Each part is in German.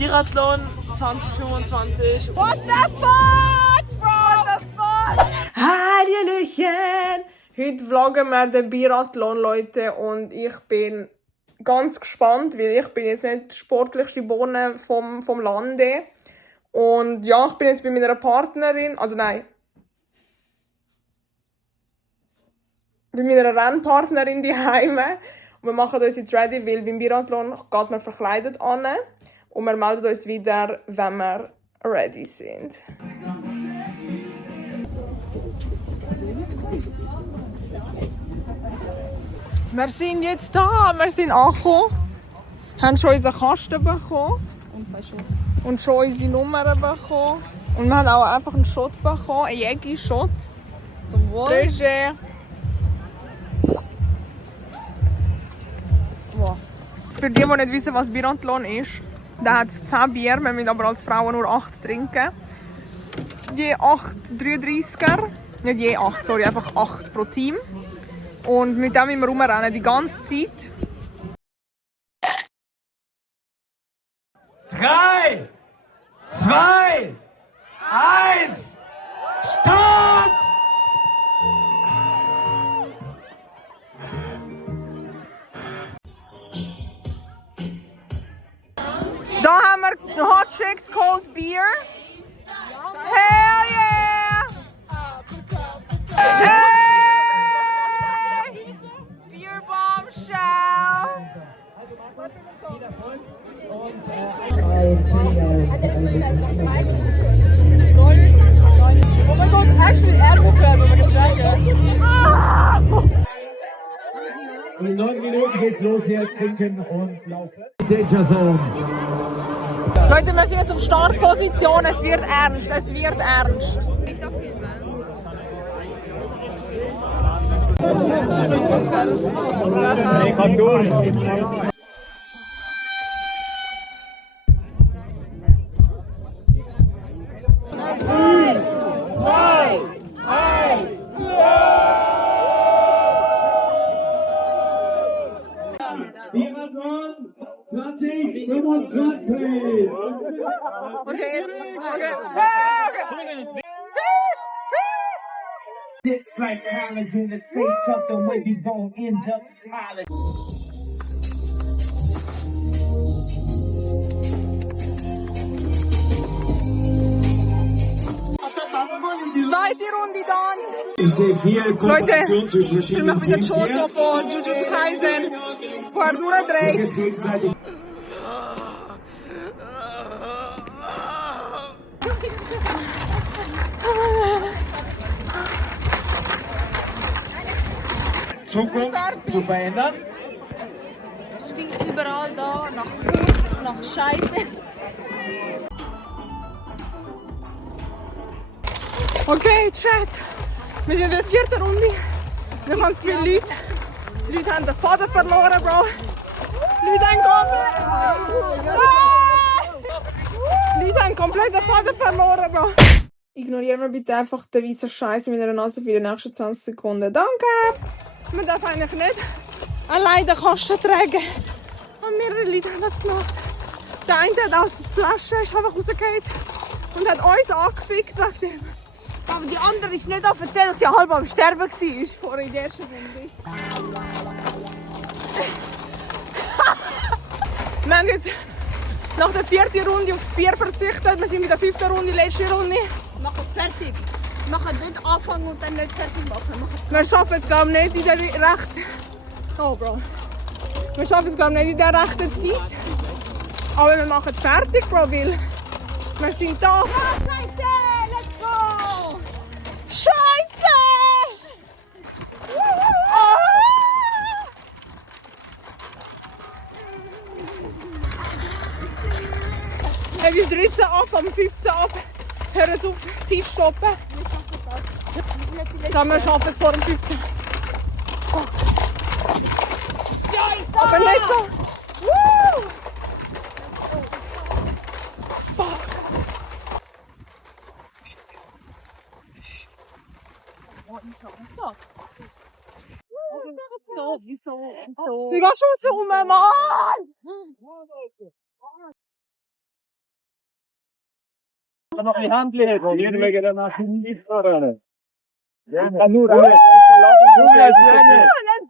Biathlon 2025. What the fuck, bro? What the fuck? Hallöchen! Heute vloggen wir den Biathlon, Leute, und ich bin ganz gespannt, weil ich bin jetzt nicht die sportlichste Bohne vom Lande. Und ja, ich bin jetzt bei meiner Partnerin, also nein, bei meiner Rennpartnerin daheim. Und wir machen uns jetzt ready, weil beim Biathlon geht man verkleidet an. Und wir melden uns wieder, wenn wir ready sind. Wir sind jetzt da, wir sind angekommen. Haben schon unseren Kasten bekommen. Und 2 Shots. Und schon unsere Nummern bekommen. Und wir haben auch einfach einen Shot bekommen, einen Jägi-Shot. Zum Wohl. Leger. Wow. Für die nicht wissen, was Biathlon ist, da hat es 10 Bier, wir müssen aber als Frauen nur 8 trinken. Je 8 33er, nicht je 8, sorry, einfach 8 pro Team. Und mit dem müssen wir rumrennen, die ganze Zeit. 3, 2, 1, Start! Da haben wir Hot Chicks Cold Beer. Hell yeah! Hey! Beer Bombshells! Oh mein Gott, actually Airwaffe, wenn wir sagen. In 9 Minuten geht's los hier, trinken und laufen. Danger Zone. Leute, wir sind jetzt auf Startposition. Es wird ernst, es wird ernst. Biathlon 2025. Okay. This like college in the face, something where you gon' end up college. Zweite Runde dann. Ich sehe viel Kooperation zwischen Ich will verschiedenen mich mit der Teams Choso von Jujutsu Kaisen, wo er durchdreht. Jetzt gegenseitig. Zukunft zu verändern. Es stinkt überall da nach Kot, nach Scheiße. Okay, Chat. Wir sind in der 4. Runde. Wir haben das Gefühl, Leute haben den Faden verloren, Bro. Leute haben komplett den Faden verloren, Bro. Ignorieren wir bitte einfach den weißen Scheiß in meiner Nase für die nächsten 20 Sekunden. Danke! Man darf eigentlich nicht allein den Kasten tragen. Und mehrere Leute haben das gemacht. Der eine hat aus der Flasche, ist einfach rausgefallen und hat uns angefickt wegen dem. Aber die andere ist nicht offiziell, dass sie halb am Sterben war vorher in der ersten Runde. Wir haben jetzt nach der 4. Runde aufs Bier verzichtet. Wir sind mit der 5. Runde, letzte Runde. Mach es fertig. Mach es nicht anfangen und dann nicht fertig machen. Wir schaffen es glaube ich nicht in der rechten... Oh, Bro. Wir schaffen es glaube ich nicht in der rechten Zeit. Aber wir machen es fertig, Bro, weil wir sind da. Ah, Scheiße! Let's go! Scheiße! Es ist 13 ab, am 15 ab. Hör jetzt auf, Zeit stoppen. Ja, wir schaffen es vor dem 15. Fuck. Scheiße! Aber nicht so. Woo! Fuck. So. Du gehst schon so rum, Mann! noch die Hand legen. Hier wegen der Maschine nicht voran. Ja, nur let's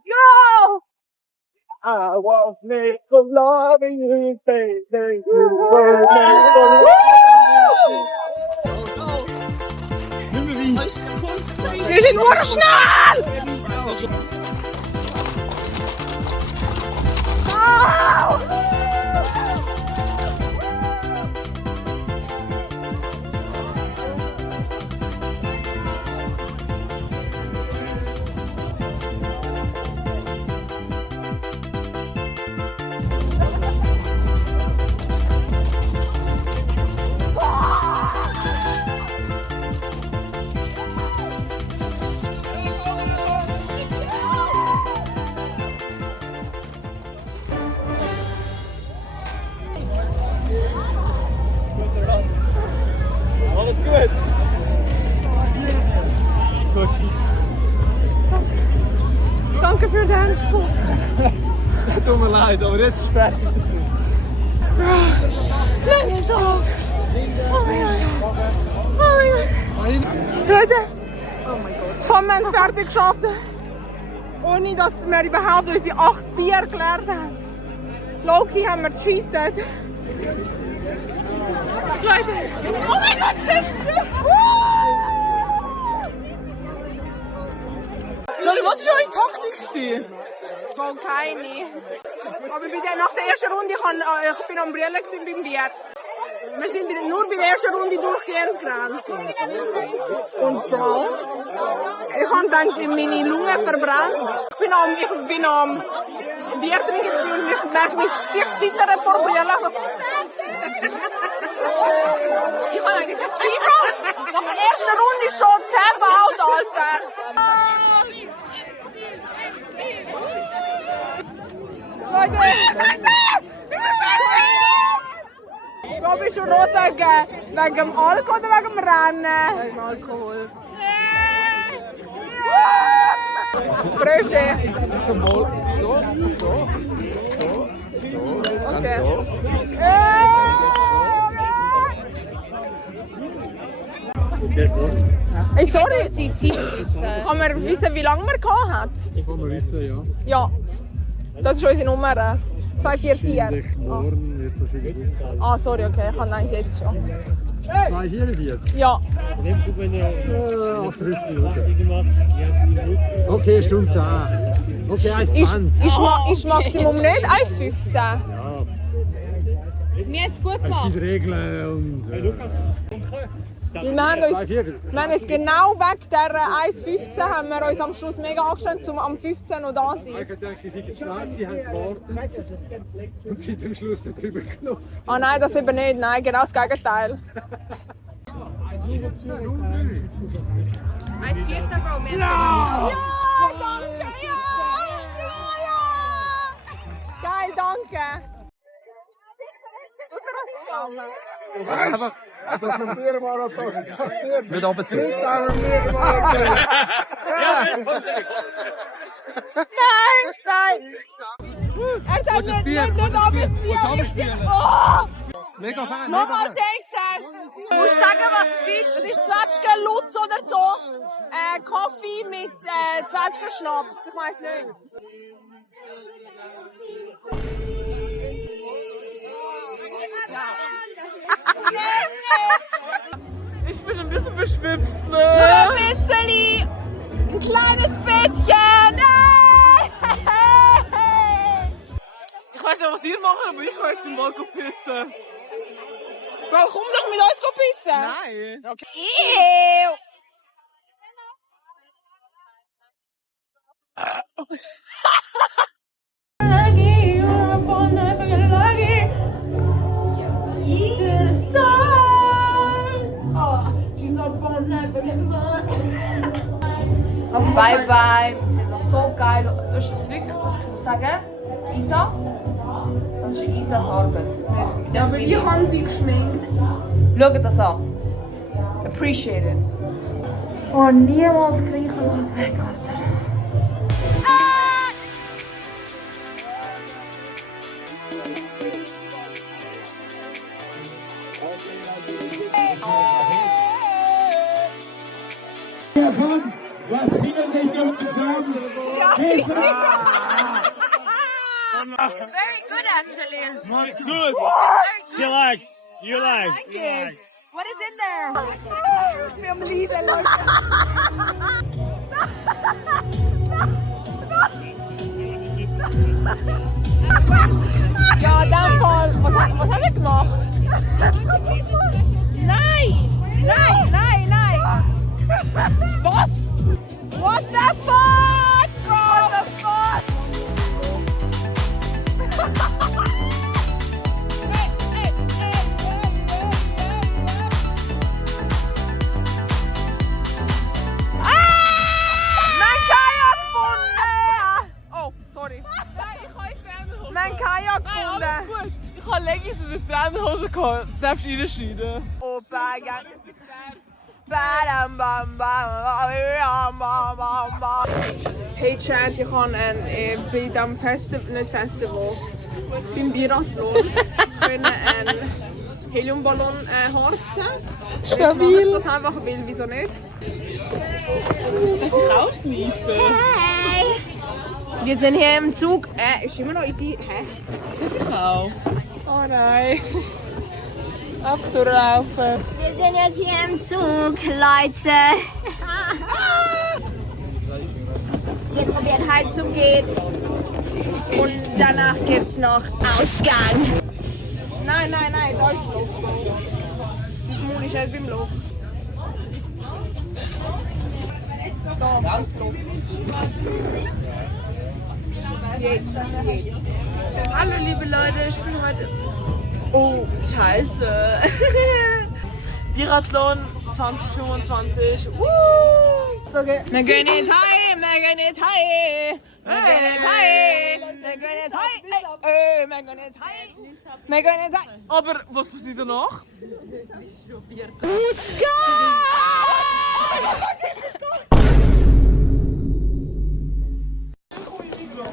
go! I was made for loving you, baby. Wir sind urschnell! Alles gut? Gut. Danke für den Anspruch. Tut mir leid, aber jetzt ist spät. Nein, es ist geschafft. Oh mein Gott. Oh mein Gott. Leute, Tom, wir haben es fertig geschafft. Ohne dass wir überhaupt unsere 8 Bier geleert haben. Loki haben wir gecheatet. Leute, oh mein Gott, jetzt Sorry, was war eure Taktik? Voll keine. Aber nach der ersten Runde, ich bin am Brüllen beim Bier. Wir sind nur bei der ersten Runde durchgehend gerannt. Und Bro, ich habe gedacht, meine Lunge verbrannt. Ich bin am Bier trinken und ich merke, mein Gesicht zittert vor Brüllen. Ich habe gedacht, Bro, nach der ersten Runde schon Tap out, Alter. Leute! Wo bist du rot wegen dem Alkohol oder wegen dem Rennen? Wegen Alkohol. Brösche. Zum Wohl. So. Okay. So. Hey, sorry. Kann man wissen, wie lange man gehabt hat? Kann man wissen, ja. Ja. Das ist unsere Nummer. 244. Morgen wird es wahrscheinlich gut. Ah, sorry, okay. Ich kann jetzt schon. 244? Ja. 58 Minuten. Okay, Stunde 10. Okay, 1,20. Ist Maximum nicht 1,15? Ja. Mir hat es gut Es gemacht. gibt Regeln und... Lukas? Weil wir haben uns genau wegen dieser 1,15 haben wir uns am Schluss mega angestrengt, um am 15 noch da zu sein. Ich dachte, sie seien schnell, sie haben gewartet und sind am Schluss darüber gelaufen. Ah nein, das eben nicht. Nein, genau das Gegenteil. 1,14 Bro, mehr. Ja, danke, ja! Geil, danke! Nicht runterziehen. Nein! Er sagt nicht abziehen! Oh! Mega Fan. Nochmal Taste Test! Du musst sagen, was es ist. Das ist 20 Lutz oder so. Kaffee mit 20 Schnaps. Ich weiss nicht. Ich bin ein bisschen beschwipst, Nur ne? ein bisschen! Ein kleines bisschen! Ich weiß nicht, was ihr macht, aber ich kann jetzt im Balkon pissen. Bro, komm doch mit uns pissen! Nein. Okay. Ew. Bye bye, wir sind noch so geil. Du hast das wirklich, ich muss sagen, Isa, das ist Isas Arbeit. Nicht Ja, weil ich habe sie geschminkt. Schaut das an. Appreciate it. Oh, niemals kriege ich das alles weg, Alter. davon, was viele sich Jungs sagen. Very good actually. Not good. She likes. You like. What is in there? Wir am Lieben, Leute. Ja, in dem Fall. Was haben wir gemacht? Nein! Was? What the fuck? What the fuck? Mein Kajak gefunden! Oh, sorry. Nein, ich habe Trainerhose. Mein Kajak gefunden. Nein, alles gut. Ich habe Leggings in der Trainerhose gehabt. Darfst du reinschneiden? Oh, Berge. Hey Chat, ich habe bei diesem Festival, beim Biathlon, einen Heliumballon harzen. Stabil. Ich das einfach will, wieso nicht? Darf ich aussneifen? Hey! Wir sind hier im Zug. Ist immer noch easy. Hä? Darf ich auch? Oh nein. Abdurlaufen. Wir sind jetzt hier im Zug, Leute. Wir probieren Heizung geht. Und danach gibt's noch Ausgang. Nein, da ist Loch. Das Mund ist nicht beim Loch. Da ist Loch. Jetzt. Hallo liebe Leute, ich bin heute... Oh, scheiße. Biathlon 2025. Okay. Wir gehen nicht heim, wir gehen nicht heim. Wir gehen nicht heim. Wir gehen nicht heim. Wir gehen nicht heim. Wir gehen nicht heim. Aber was passiert danach?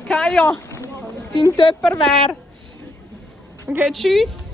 Kaja, dein Tupperware. Okay, tschüss.